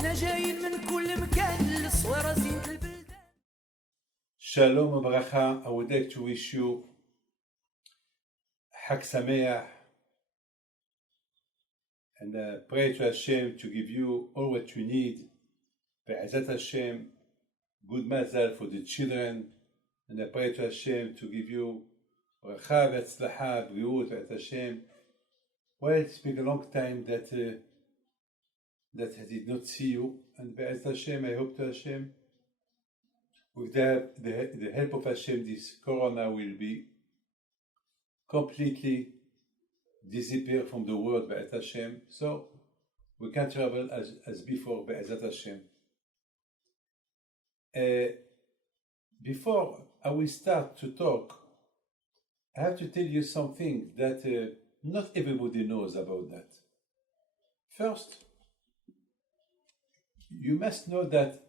حنا جايين من كل مكان للصويرة زينة البلدان. Shalom Abracha, I would like to wish you Chag Sameach and pray to Hashem to give you all what you need. Be'ezat Hashem, good mazal for the children, and I pray to Hashem to give you bracha v'atzlacha, briut v'et Hashem. Well, it's been a long time that I did not see you, and be'ezat Hashem, I hope to Hashem, with the help of Hashem, this corona will be completely disappear from the world, be'ezat Hashem, so we can travel as before, be'ezat Hashem. Before I will start to talk, I have to tell you something that not everybody knows about that. First, you must know that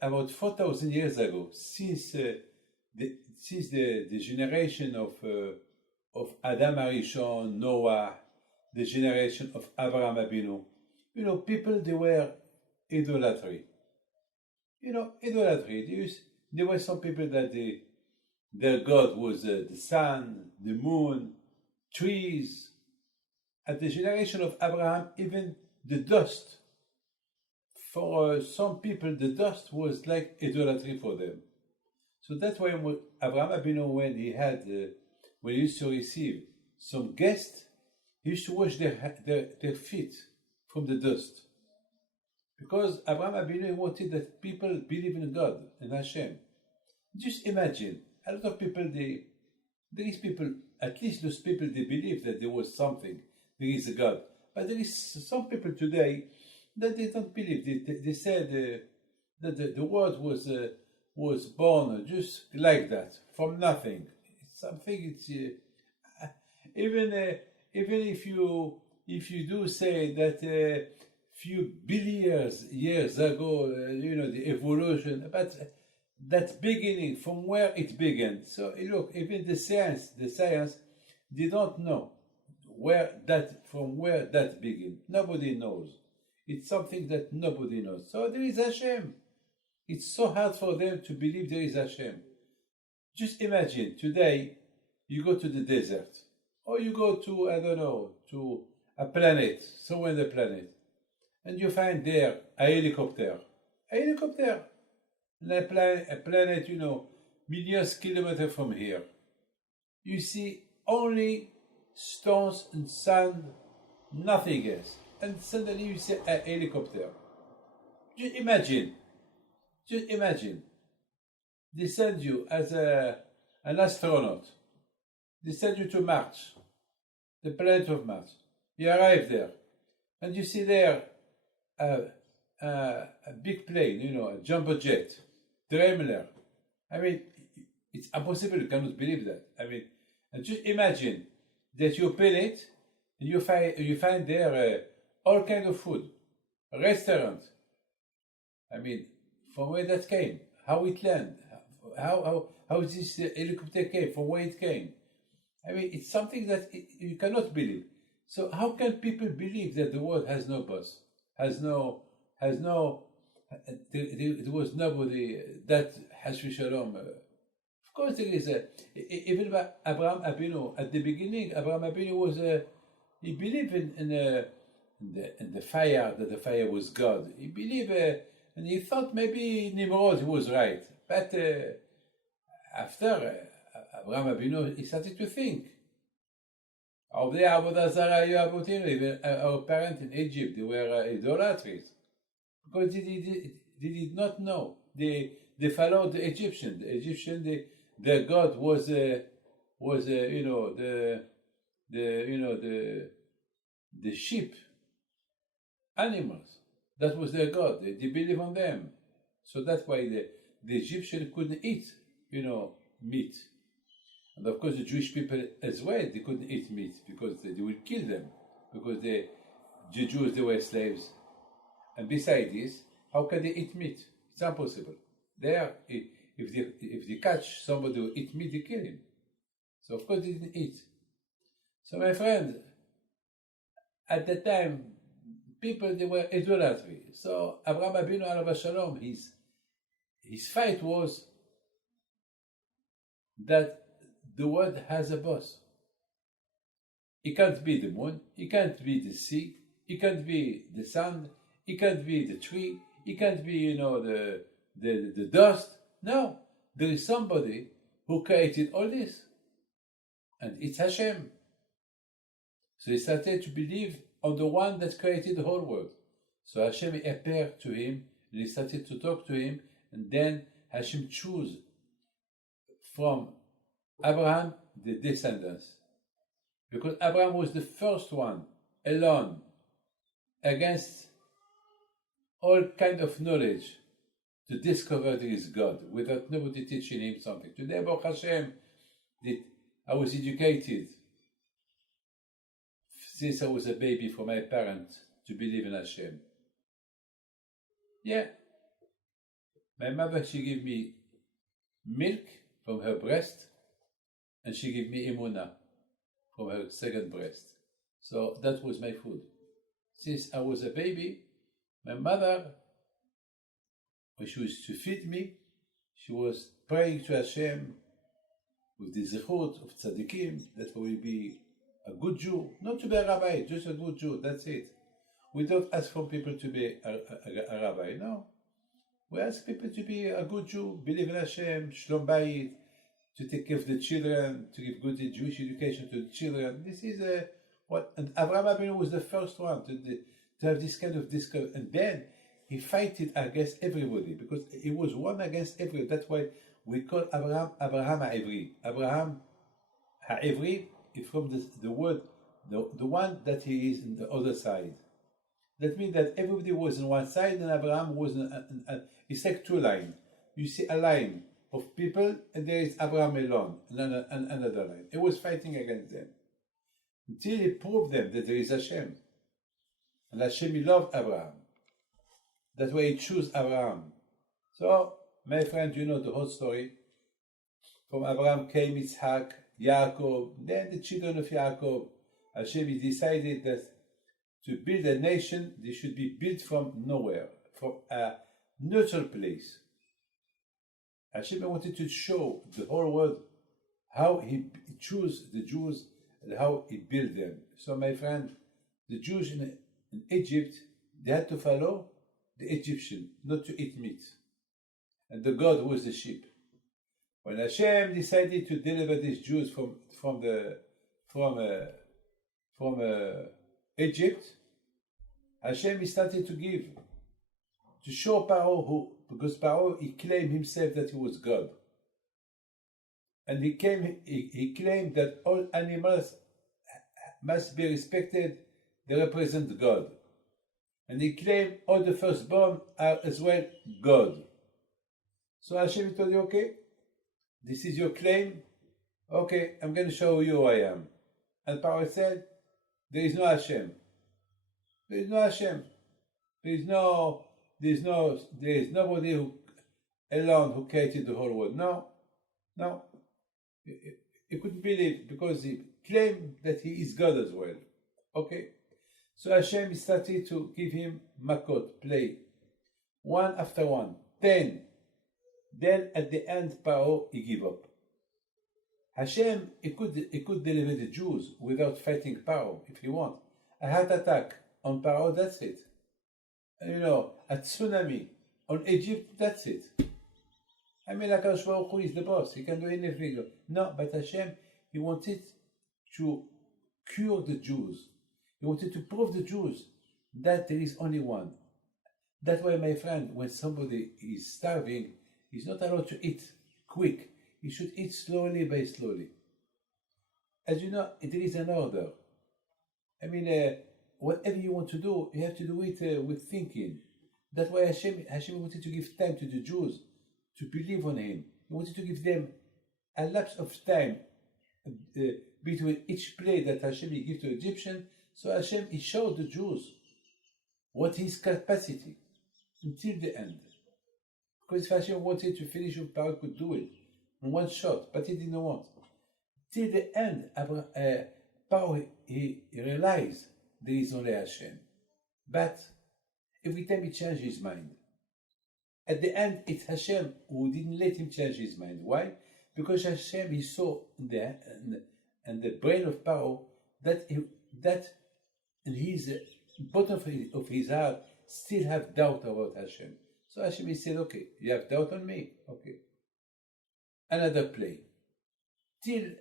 about 4,000 years ago, since the generation of Adam Arishon, Noah, the generation of Abraham Abinu, people, they were idolatry. Idolatry. There were some people that their God was the sun, the moon, trees. At the generation of Abraham, even the dust. For some people, the dust was like idolatry for them. So that's why Abraham Abinu, when he used to receive some guests, he used to wash their feet from the dust. Because Abraham Abinu wanted that people believe in God, in Hashem. Just imagine, a lot of people, there is people, at least those people, they believe that there was something, there is a God. But there is some people today that they don't believe. They said that the world was born just like that, from nothing. It's something. It's even if you do say that few billions years ago, the evolution, but that beginning from where it began. So look, even the science, they don't know from where that began. Nobody knows. It's something that nobody knows. So there is Hashem. It's so hard for them to believe there is Hashem. Just imagine, today, you go to the desert, or you go to, to a planet, somewhere in the planet, and you find there a helicopter. And a planet, millions of kilometers from here. You see only stones and sand, nothing else. And suddenly you see a helicopter. Just imagine. They send you as an astronaut. They send you to Mars, the planet of Mars. You arrive there, and you see there a big plane, a jumbo jet, Daimler. It's impossible. You cannot believe that. And just imagine that you open it, and you find there all kind of food, a restaurant. From where that came, how it landed, how this helicopter came, from where it came. It's something that you cannot believe. So how can people believe that the world has no boss, there was nobody that has Shalom? Of course there is even Abraham Abinu, at the beginning, Abraham Abinu he believed in the fire, that the fire was God. He believed, and he thought maybe Nimrod was right. But after Abraham Abinu, he started to think. Our parents in Egypt, they were idolatries. Because they did not know. They followed the Egyptian. The Egyptian, their God was the sheep, animals. That was their God. They believe on them. So that's why the Egyptian couldn't eat, meat. And of course the Jewish people as well, they couldn't eat meat because they would kill them. Because the Jews, they were slaves. And besides this, how can they eat meat? It's impossible. If they catch somebody who eat meat, they kill him. So of course they didn't eat. So my friend, at that time, people, they were idolatry. So Abraham Abinu alav shalom, his fight was that the world has a boss. It can't be the moon, it can't be the sea, it can't be the sun, it can't be the tree, it can't be, the dust. No, there is somebody who created all this, and it's Hashem. So he started to believe on the one that created the whole world. So Hashem appeared to him, and he started to talk to him, and then Hashem chose from Abraham the descendants. Because Abraham was the first one, alone, against all kind of knowledge, to discover there is God, without nobody teaching him something. Today, Baruch Hashem, I was educated since I was a baby for my parents to believe in Hashem. Yeah. My mother, she gave me milk from her breast, and she gave me emunah from her second breast. So that was my food. Since I was a baby, my mother, when she was to feed me, she was praying to Hashem with the zechut of tzaddikim that we will be a good Jew, not to be a rabbi, just a good Jew, that's it. We don't ask for people to be a rabbi, no. We ask people to be a good Jew, believe in Hashem, shlom bayit, to take care of the children, to give good Jewish education to the children. This is what, and Abraham Abinu was the first one to have this kind of discovery. And then he fighted against everybody, because he was one against everybody. That's why we call Abraham Ha'ivri. Abraham Ha'ivri is from the word, the one that he is on the other side. That means that everybody was on one side and Abraham was it's like two lines. You see a line of people and there is Abraham alone, and another line. He was fighting against them until he proved them that there is Hashem. And Hashem, he loved Abraham. That's why he chose Abraham. So, my friend, you know the whole story. From Abraham came Yitzhak, Yaakov, then the children of Yaakov. Hashem, he decided that to build a nation, they should be built from nowhere, from a neutral place. Hashem wanted to show the whole world how he chose the Jews and how he built them. So, my friend, the Jews in Egypt, they had to follow the Egyptian, not to eat meat. And the God was the sheep. When Hashem decided to deliver these Jews from Egypt, Hashem started to show Paro because Paro, he claimed himself that he was God. And he claimed that all animals must be respected, they represent God. And he claimed all the firstborn are as well God. So Hashem told you, okay, this is your claim. Okay, I'm going to show you who I am. And Paro said, there is no Hashem. There is no Hashem. There is nobody who alone who created the whole world. No. He couldn't believe because he claimed that he is God as well. Okay. So Hashem started to give him makot, play, one after one, 10. Then at the end, Paro, he gave up. Hashem, he could deliver the Jews without fighting Paro if he want. A heart attack on Paro, that's it. And, a tsunami on Egypt, that's it. I mean, HaKadosh Baruch Hu is the boss. He can do anything. No, but Hashem, he wanted to cure the Jews. He wanted to prove the Jews that there is only one. That's why, my friend, when somebody is starving, he's not allowed to eat quick. He should eat slowly by slowly. As you know, there is an order. I mean, whatever you want to do, you have to do it with thinking. That's why Hashem wanted to give time to the Jews to believe on him. He wanted to give them a lapse of time between each plague that Hashem gave to Egyptian. So Hashem, he showed the Jews what his capacity until the end. Because if Hashem wanted to finish with Paro, could do it in one shot, but he didn't want. Till the end, Paro, he realized there is only Hashem. But every time he changed his mind. At the end, it's Hashem who didn't let him change his mind. Why? Because Hashem, he saw in the brain of Paro that in his bottom of his heart still have doubt about Hashem. So Hashem, he said, okay, you have doubt on me? Okay. Another play. Till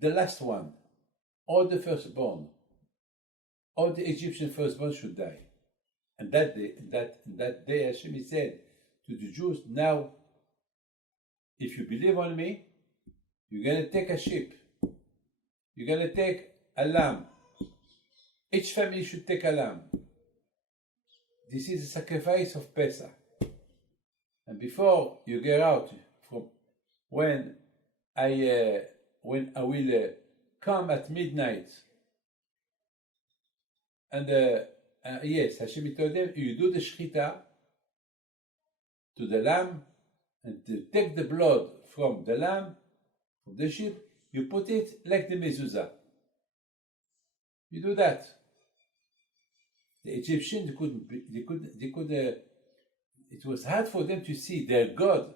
the last one, all the firstborn, all the Egyptian firstborn should die. And that day, Hashem, he said to the Jews, now, if you believe on me, you're going to take a sheep. You're going to take a lamb. Each family should take a lamb. This is a sacrifice of Pesach. And before you get out from when I will come at midnight, and yes, Hashem told them, you do the shechita to the lamb, and to take the blood from the lamb, from the sheep, you put it like the mezuzah. You do that. The Egyptians, it was hard for them to see their God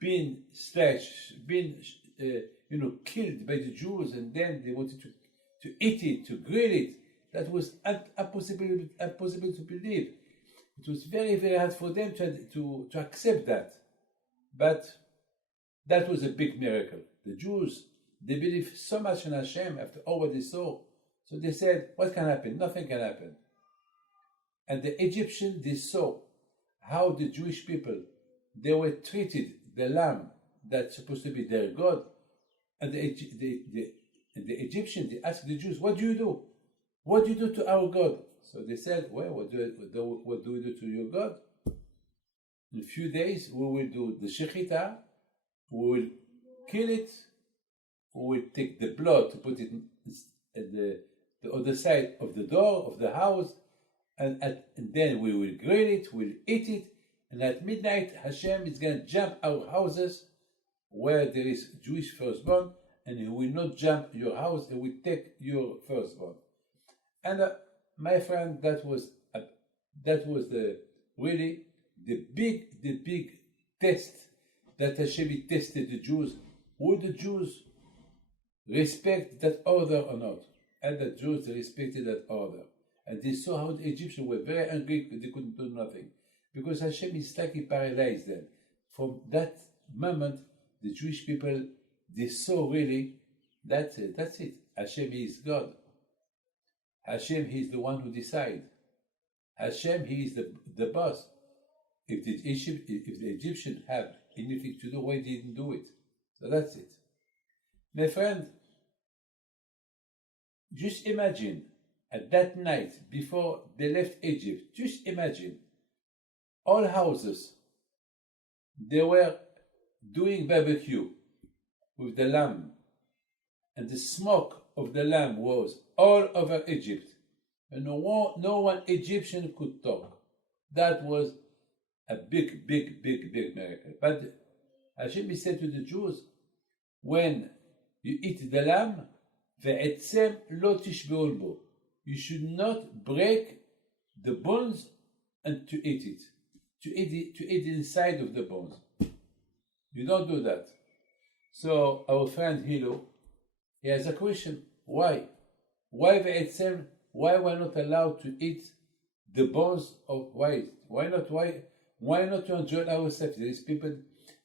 being killed by the Jews, and then they wanted to eat it, to grill it. That was impossible to believe. It was very, very hard for them to accept that. But that was a big miracle. The Jews, they believed so much in Hashem after all what they saw. So they said, what can happen? Nothing can happen. And the Egyptians, they saw how the Jewish people, they were treated, the lamb that's supposed to be their God. And the Egyptians, they asked the Jews, what do you do? What do you do to our God? So they said, well, what do we do to your God? In a few days, we will do the shechita, we will kill it, we will take the blood to put it at the other side of the door of the house, and then we will grill it, we'll eat it, and at midnight, Hashem is going to jump our houses where there is Jewish firstborn, and he will not jump your house, he will take your firstborn. And my friend, that was really the big test that Hashem tested the Jews. Would the Jews respect that order or not? And the Jews respected that order. And they saw how the Egyptians were very angry, they couldn't do nothing. Because Hashem is slightly paralyzed them. From that moment, the Jewish people, they saw really, that's it. Hashem is God. Hashem, he is the one who decides. Hashem, he is the boss. If the Egyptians have anything to do, why they didn't do it? So that's it. My friend, just imagine, at that night, before they left Egypt, just imagine, all houses, they were doing barbecue with the lamb, and the smoke of the lamb was all over Egypt, and no one Egyptian could talk. That was a big miracle. But Hashem said to the Jews, when you eat the lamb, ve'etzem lo tishbe'u bo, you should not break the bones and to eat it. To eat inside of the bones. You don't do that. So our friend Hilo, he has a question. Why? Why ve'etzem? Why we're not allowed to eat the bones of why? Why not? Why not to enjoy ourselves? There is people.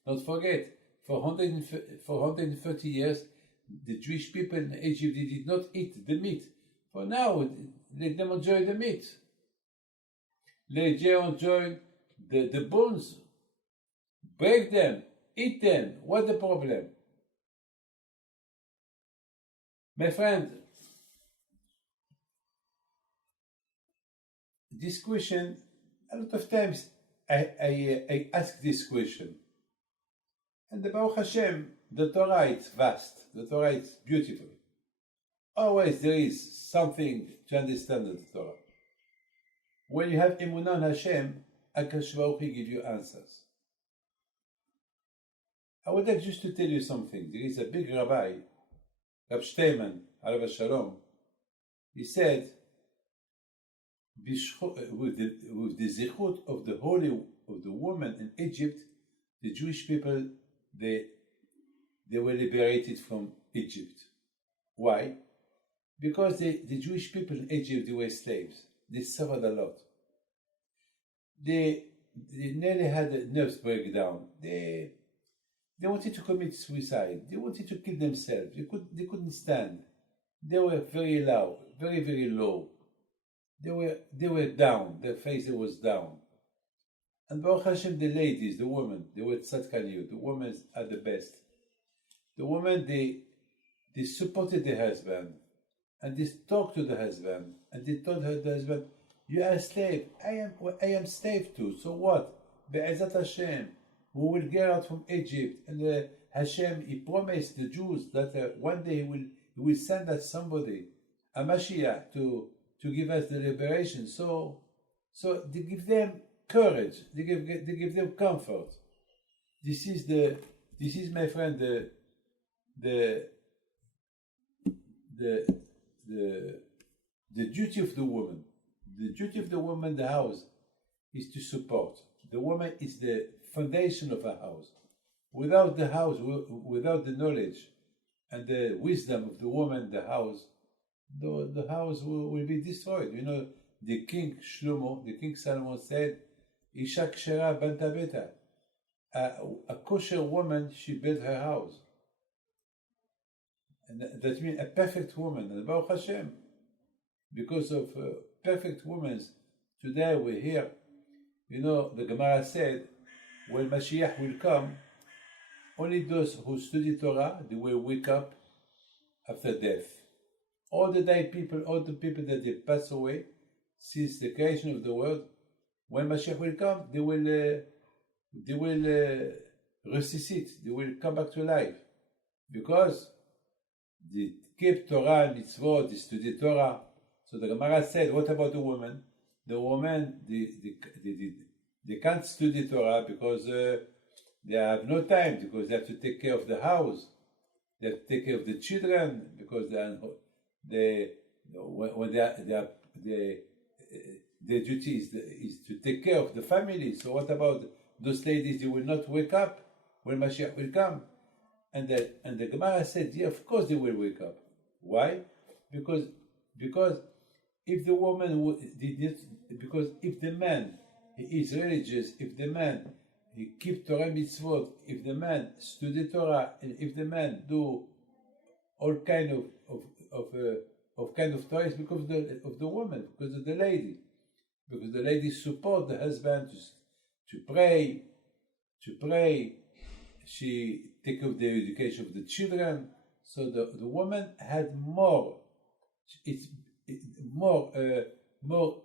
Don't forget, for 130 years, the Jewish people in Egypt, they did not eat the meat. For now, let them enjoy the meat. Let them enjoy the bones. Break them, eat them. What's the problem? My friend, this question, a lot of times I ask this question. And the Baruch Hashem, the Torah is vast, the Torah is beautiful. Always there is something to understand in the Torah. When you have emunah on Hashem, HaKadosh Baruch Hu give you answers. I would like just to tell you something. There is a big rabbi, Rab Shteiman, Alav Shalom. He said, with the zichut of the holy of the woman in Egypt, the Jewish people, they were liberated from Egypt. Why? Because the Jewish people in Egypt, they were slaves. They suffered a lot. They nearly had a nervous breakdown. They wanted to commit suicide. They wanted to kill themselves. They couldn't stand. They were very loud, very, very low. They were down. Their face was down. And Baruch Hashem, the ladies, the women, they were tzadkaniyot. The women are the best. The women, they supported their husband, and they talked to the husband, and they told the husband, "You are a slave. I am slave too. So what? Be'ezat Hashem, we will get out from Egypt." And Hashem, He promised the Jews that one day He will send us somebody, a Mashiach, to give us the liberation. So they give them courage. They give them comfort. This is my friend the duty of the woman. The duty of the woman in the house is to support. The woman is the foundation of a house. Without the house, without the knowledge and the wisdom of the woman in the house will be destroyed. You know, the King Solomon said, "Isha kshera banta beta." A kosher woman, she built her house. And that means a perfect woman. And Baruch Hashem, because of perfect women, today we're here. You know, the Gemara said, when Mashiach will come, only those who study Torah, they will wake up after death. All the people that they pass away since the creation of the world, when Mashiach will come, they will resuscitate. They will come back to life, because they keep Torah and mitzvot, they study Torah. So the Gemara said, what about the woman? The woman, they can't study Torah because they have no time, because they have to take care of the house, they have to take care of the children, because their duty is to take care of the family. So what about those ladies? They will not wake up when Mashiach will come. And the Gemara said, yeah, of course they will wake up. Why? Because if the woman because if the man he is religious, if the man he keep Torah mitzvot, if the man study Torah, and if the man do all kind of Torah, it's because of the woman, because of the lady, because the lady support the husband to pray. She take care of the education of the children. So the woman had more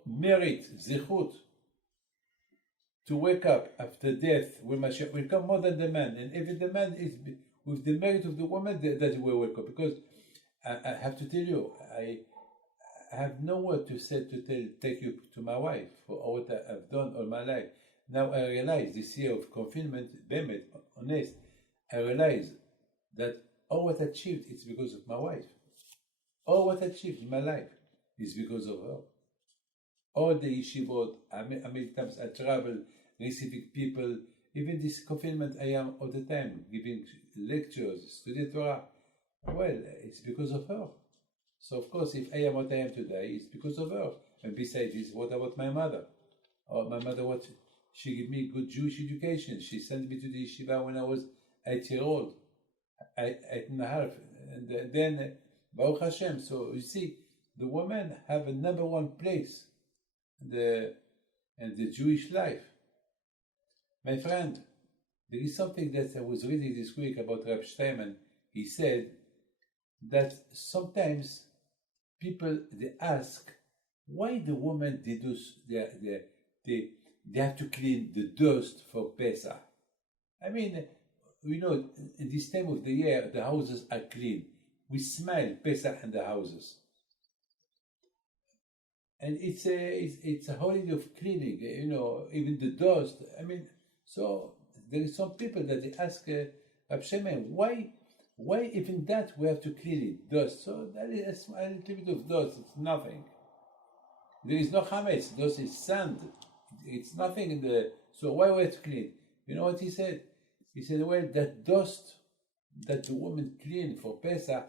merit, zichut, to wake up after death when Mashiach will come, more than the man. And if the man is with the merit of the woman, that will wake up. Because I have to tell you, I have no word to say take you to my wife for what I've done all my life. Now I realize this year of confinement, Bemet, honest, I realize that all what I achieved is because of my wife. All what I achieved in my life is because of her. All the yeshivot, how many times I travel, receiving people, even this confinement I am all the time, giving lectures, studying Torah. Well, it's because of her. So of course, if I am what I am today, it's because of her. And besides this, what about my mother? My mother, she gave me good Jewish education. She sent me to the yeshiva when I was 8 years old, 8.5. And then, Baruch Hashem. So you see, the women have a number one place in the Jewish life. My friend, there is something that I was reading this week about Reb Steinman. He said that sometimes people, they ask why the women they have to clean the dust for Pesach. I mean, you know, in this time of the year, the houses are clean. We smell Pesach in the houses. And it's a holiday of cleaning, you know, even the dust. I mean, so there is some people that they ask Rab Shimon, why Why even that we have to clean it? Dust. So that is a little bit of dust. It's nothing. There is no chametz. Dust is sand. It's nothing in the. So why we have to clean? You know what he said? He said, well, that dust that the woman cleaned for Pesach,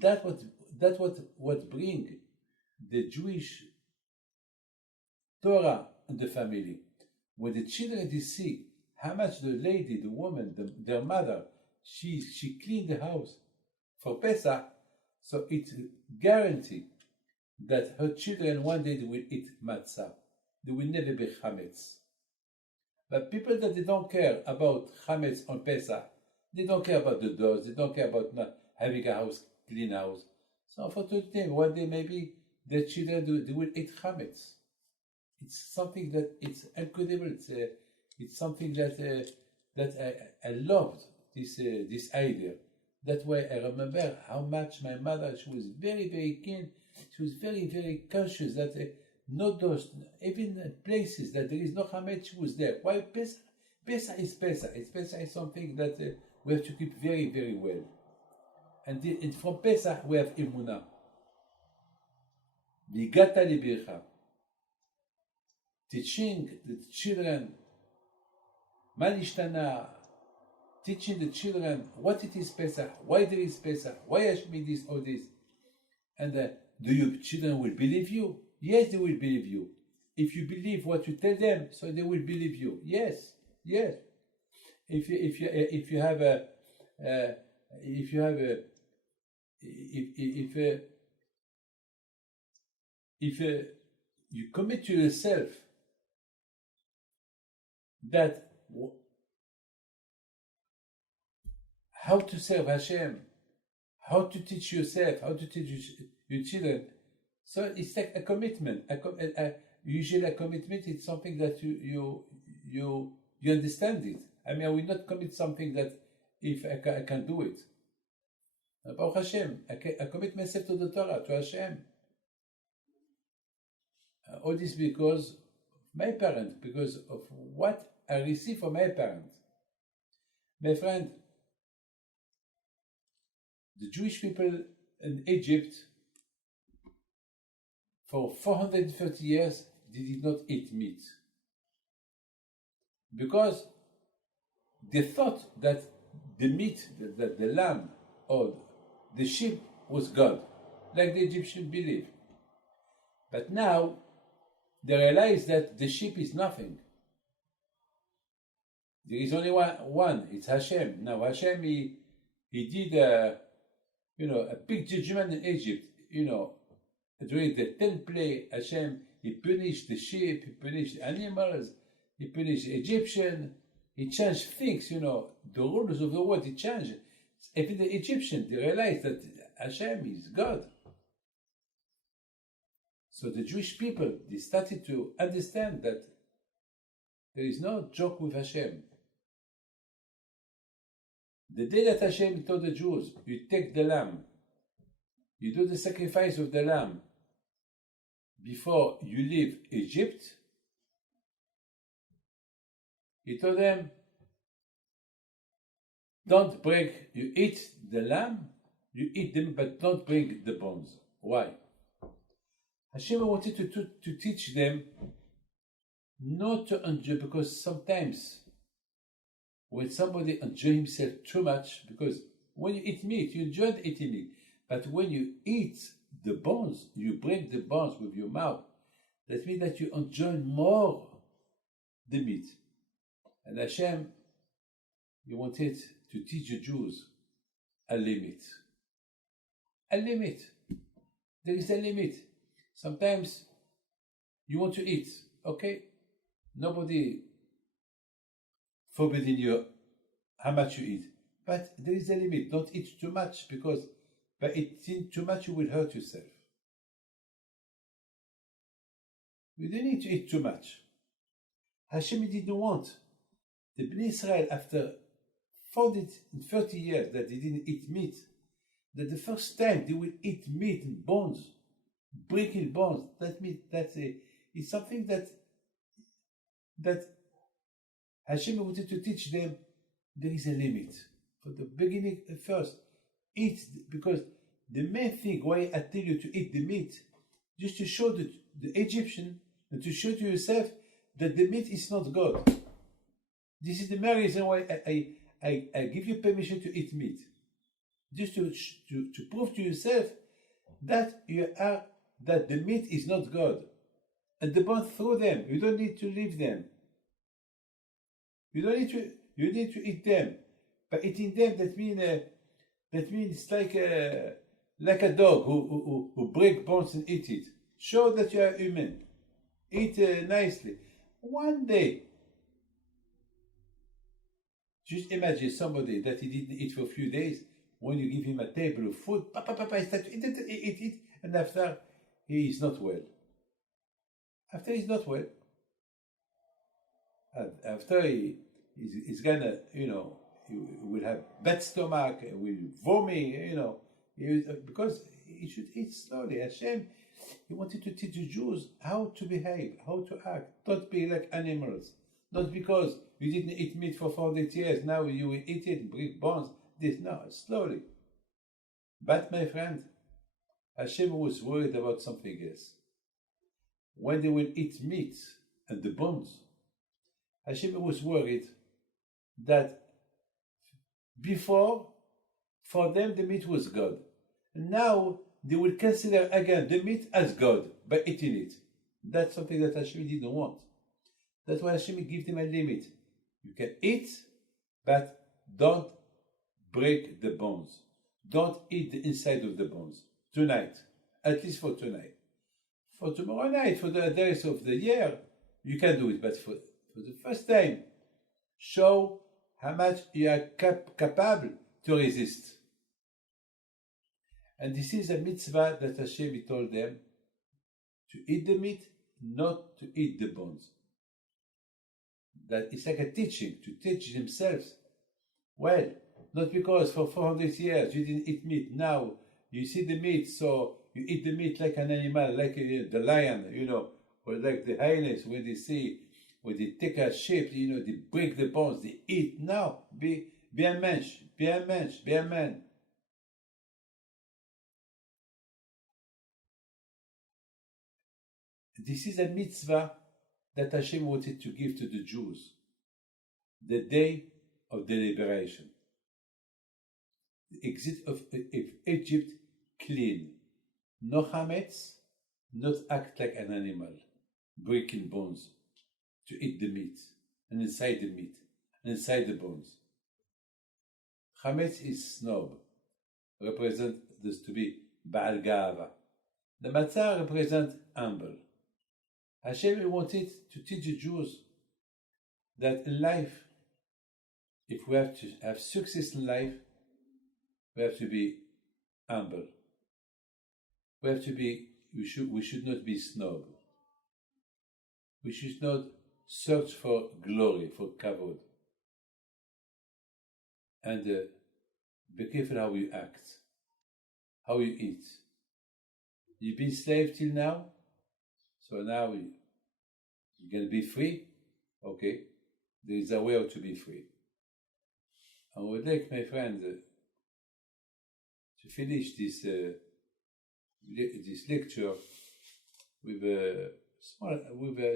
that what bring the Jewish Torah in the family. When the children they see how much the lady, the woman, their mother, she cleaned the house for Pesach, so it's guaranteed that her children one day they will eat matzah. They will never be chametz. But people that they don't care about chametz on Pesach, they don't care about the dust, they don't care about not having a house, clean house. So for today, one day maybe their children they will eat chametz. It's something that it's incredible. It's something that I loved this idea. That way I remember how much my mother, she was very, very keen. She was very, very conscious that no dust, even places that there is no chametz, she was there. Why Pesach? Pesach is Pesach. Pesach is something that we have to keep very, very well. And from Pesach we have Emunah. Vigata libircha. Teaching the children, Manishtana, teaching the children what it is Pesach, why there is Pesach, why Hashem did this or this. And do your children will believe you? Yes, they will believe you. If you believe what you tell them, so they will believe you. Yes, yes. If you commit to yourself that how to serve Hashem, how to teach yourself, how to teach your children. So it's like a commitment. Usually a commitment is something that you understand it. I mean, I will not commit something that if I can do it. About Hashem, I commit myself to the Torah, to Hashem. All this because my parents, because of what I received from my parents. My friend, the Jewish people in Egypt, for 430 years, they did not eat meat. Because they thought that the meat, that the lamb or the sheep was God, like the Egyptians believe. But now, they realize that the sheep is nothing. There is only one. It's Hashem. Now Hashem, he did a big judgment in Egypt. During the 10th plague, Hashem, he punished the sheep, he punished the animals, he punished the Egyptian. He changed things. The rules of the world. He changed. Even the Egyptians, they realized that Hashem is God. So the Jewish people, they started to understand that there is no joke with Hashem. The day that Hashem told the Jews, you take the lamb, you do the sacrifice of the lamb before you leave Egypt, he told them, don't break, you eat the lamb, you eat them, but don't break the bones. Why? Hashem wanted to teach them not to enjoy, because sometimes when somebody enjoys himself too much, because when you eat meat, you enjoy eating meat, but when you eat the bones, you break the bones with your mouth, that means that you enjoy more the meat. And Hashem, he wanted to teach the Jews a limit. A limit. There is a limit. Sometimes you want to eat, okay? Nobody forbidding you how much you eat. But there is a limit. Don't eat too much, because by eating too much you will hurt yourself. You don't need to eat too much. Hashem didn't want the Bnei Israel, after 30 years that they didn't eat meat, that the first time they will eat meat and bones, breaking bones, that means it's something that Hashem wanted to teach them. There is a limit. For the beginning, first, eat, because the main thing why I tell you to eat the meat, just to show the Egyptian and to show to yourself that the meat is not God. This is the main reason why I give you permission to eat meat. Just to prove to yourself that that the meat is not God. And the bones through them. You don't need to leave them. You need to eat them. By eating them, that means it's like a dog who break bones and eat it. Show that you are human. Eat nicely. One day, just imagine somebody that he didn't eat for a few days. When you give him a table of food, he starts to eat, and after he is not well. After he's not well, after he's gonna, he will have bad stomach, will vomit, because he should eat slowly. Hashem, he wanted to teach the Jews how to behave, how to act, not be like animals. Not because you didn't eat meat for 400 years, now you will eat it, break bones. No, slowly. But my friend, Hashem was worried about something else. When they will eat meat and the bones, Hashem was worried that before, for them the meat was God. Now they will consider again the meat as God by eating it. That's something that Hashem didn't want. That's why Hashem gave them a limit. You can eat, but don't break the bones. Don't eat the inside of the bones. Tonight. At least for tonight. For tomorrow night, for the rest of the year, you can do it. But for the first time, show how much you are capable to resist. And this is a mitzvah that Hashem told them, to eat the meat, not to eat the bones. That it's like a teaching, to teach themselves. Well, not because for 400 years you didn't eat meat. Now you see the meat, so you eat the meat like an animal, like the lion, or like the hyenas when they take a sheep, they break the bones, they eat. Now, be a mensch, be a man. This is a mitzvah that Hashem wanted to give to the Jews, the day of the liberation. The exit of Egypt clean. No chametz, not act like an animal, breaking bones, to eat the meat, and inside the meat, and inside the bones. Chametz is snob, represent this to be Baal Gava. The Matan represent humble. Hashem wanted to teach the Jews that in life, if we have to have success in life, we have to be humble. We should not be snob. We should not search for glory, for kavod. And be careful how you act, how you eat. You've been slave till now, so now you're going to be free. Okay, there is a way to be free. I would like, my friend, to finish this lecture with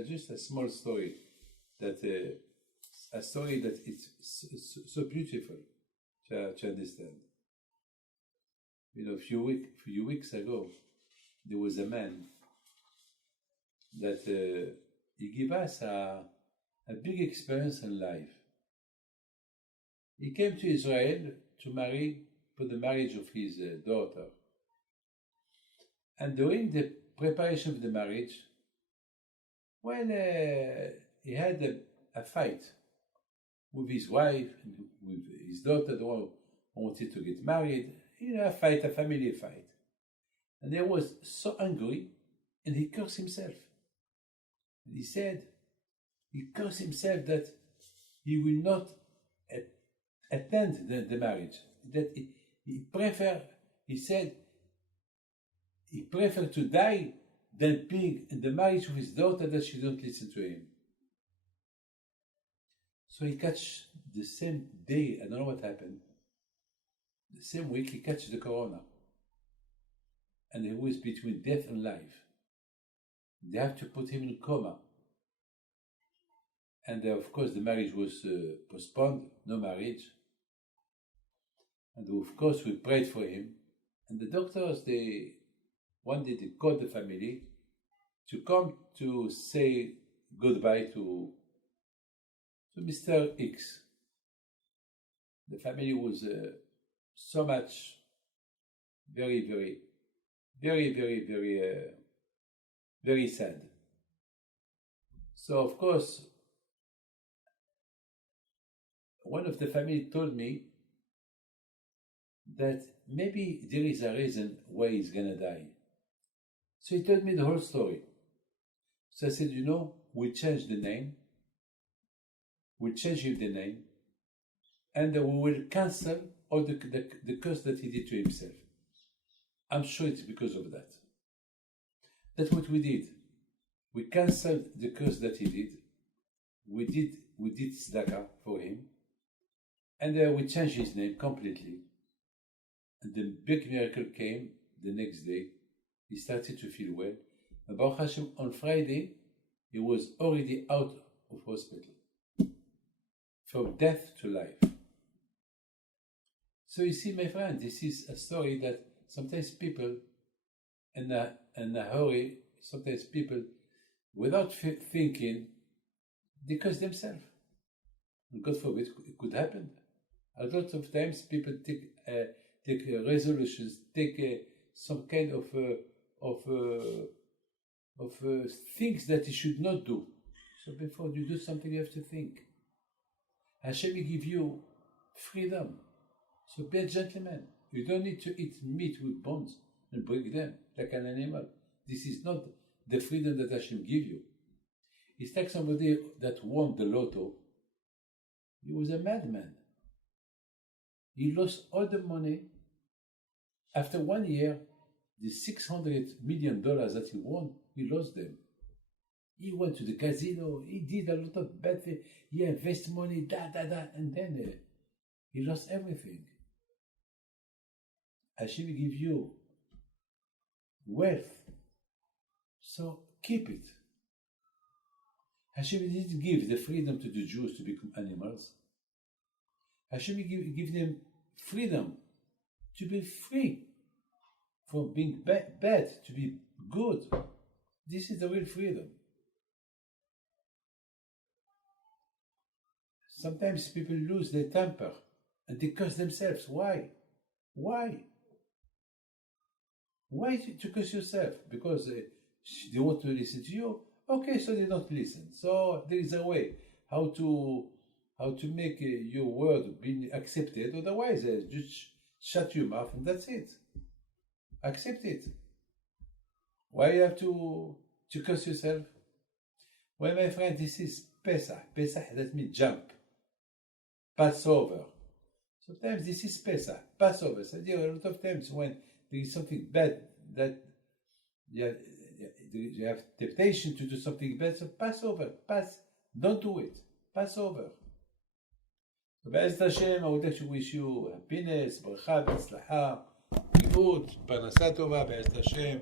just a small story that is so beautiful to understand. A few weeks ago, there was a man that he gave us a big experience in life. He came to Israel to marry for the marriage of his daughter. And during the preparation of the marriage, he had a fight with his wife and with his daughter, the one who wanted to get married. A family fight. And he was so angry, and he cursed himself. And he cursed himself that he will not attend the marriage. That he preferred to die than being in the marriage with his daughter that she don't listen to him. So he catch the same day, I don't know what happened. The same week he catches the corona. And he was between death and life. They have to put him in coma. And of course the marriage was postponed, no marriage. And of course we prayed for him. And the doctors, one day they called the family to come to say goodbye to Mr. X. The family was so much, very, very, very, very, very, very sad. So of course, one of the family told me that maybe there is a reason why he's gonna die. So he told me the whole story. So I said, we'll change the name. We'll change him the name. And we will cancel all the curse that he did to himself. I'm sure it's because of that. That's what we did. We cancelled the curse that he did. We did tzedakah for him. And we changed his name completely. And the big miracle came the next day. He started to feel well. And Baruch Hashem, on Friday, he was already out of hospital. From death to life. So you see, my friend, this is a story that sometimes people, in a hurry, sometimes people, without thinking, they curse themselves. And God forbid, it could happen. A lot of times people take resolutions, take some kind of things that you should not do. So before you do something, you have to think. Hashem will give you freedom. So be a gentleman. You don't need to eat meat with bones and break them like an animal. This is not the freedom that Hashem give you. It's like somebody that won the lotto. He was a madman. He lost all the money. After 1 year, the $600 million that he won, he lost them. He went to the casino, he did a lot of bad things, he invested money, and then he lost everything. Hashem will give you wealth, so keep it. Hashem didn't give the freedom to the Jews to become animals. Hashem will give them freedom to be free from being bad to be good. This is the real freedom. Sometimes people lose their temper and they curse themselves. Why? Why to curse yourself? Because they want to listen to you? Okay, so they don't listen. So there is a way how to make your word be accepted. Otherwise, just shut your mouth and that's it. Accept it. Why you have to curse yourself? Well, my friend, this is Pesach. Pesach, that means jump. Passover. Sometimes this is Pesach. Passover. So there are a lot of times when there is something bad that you have temptation to do something bad. So Passover. Don't do it. Passover. So Be'ezrat Hashem, I would like to wish you happiness, bracha, b'tzlacha, bריאות, פרנסה טובה, בעזרת השם.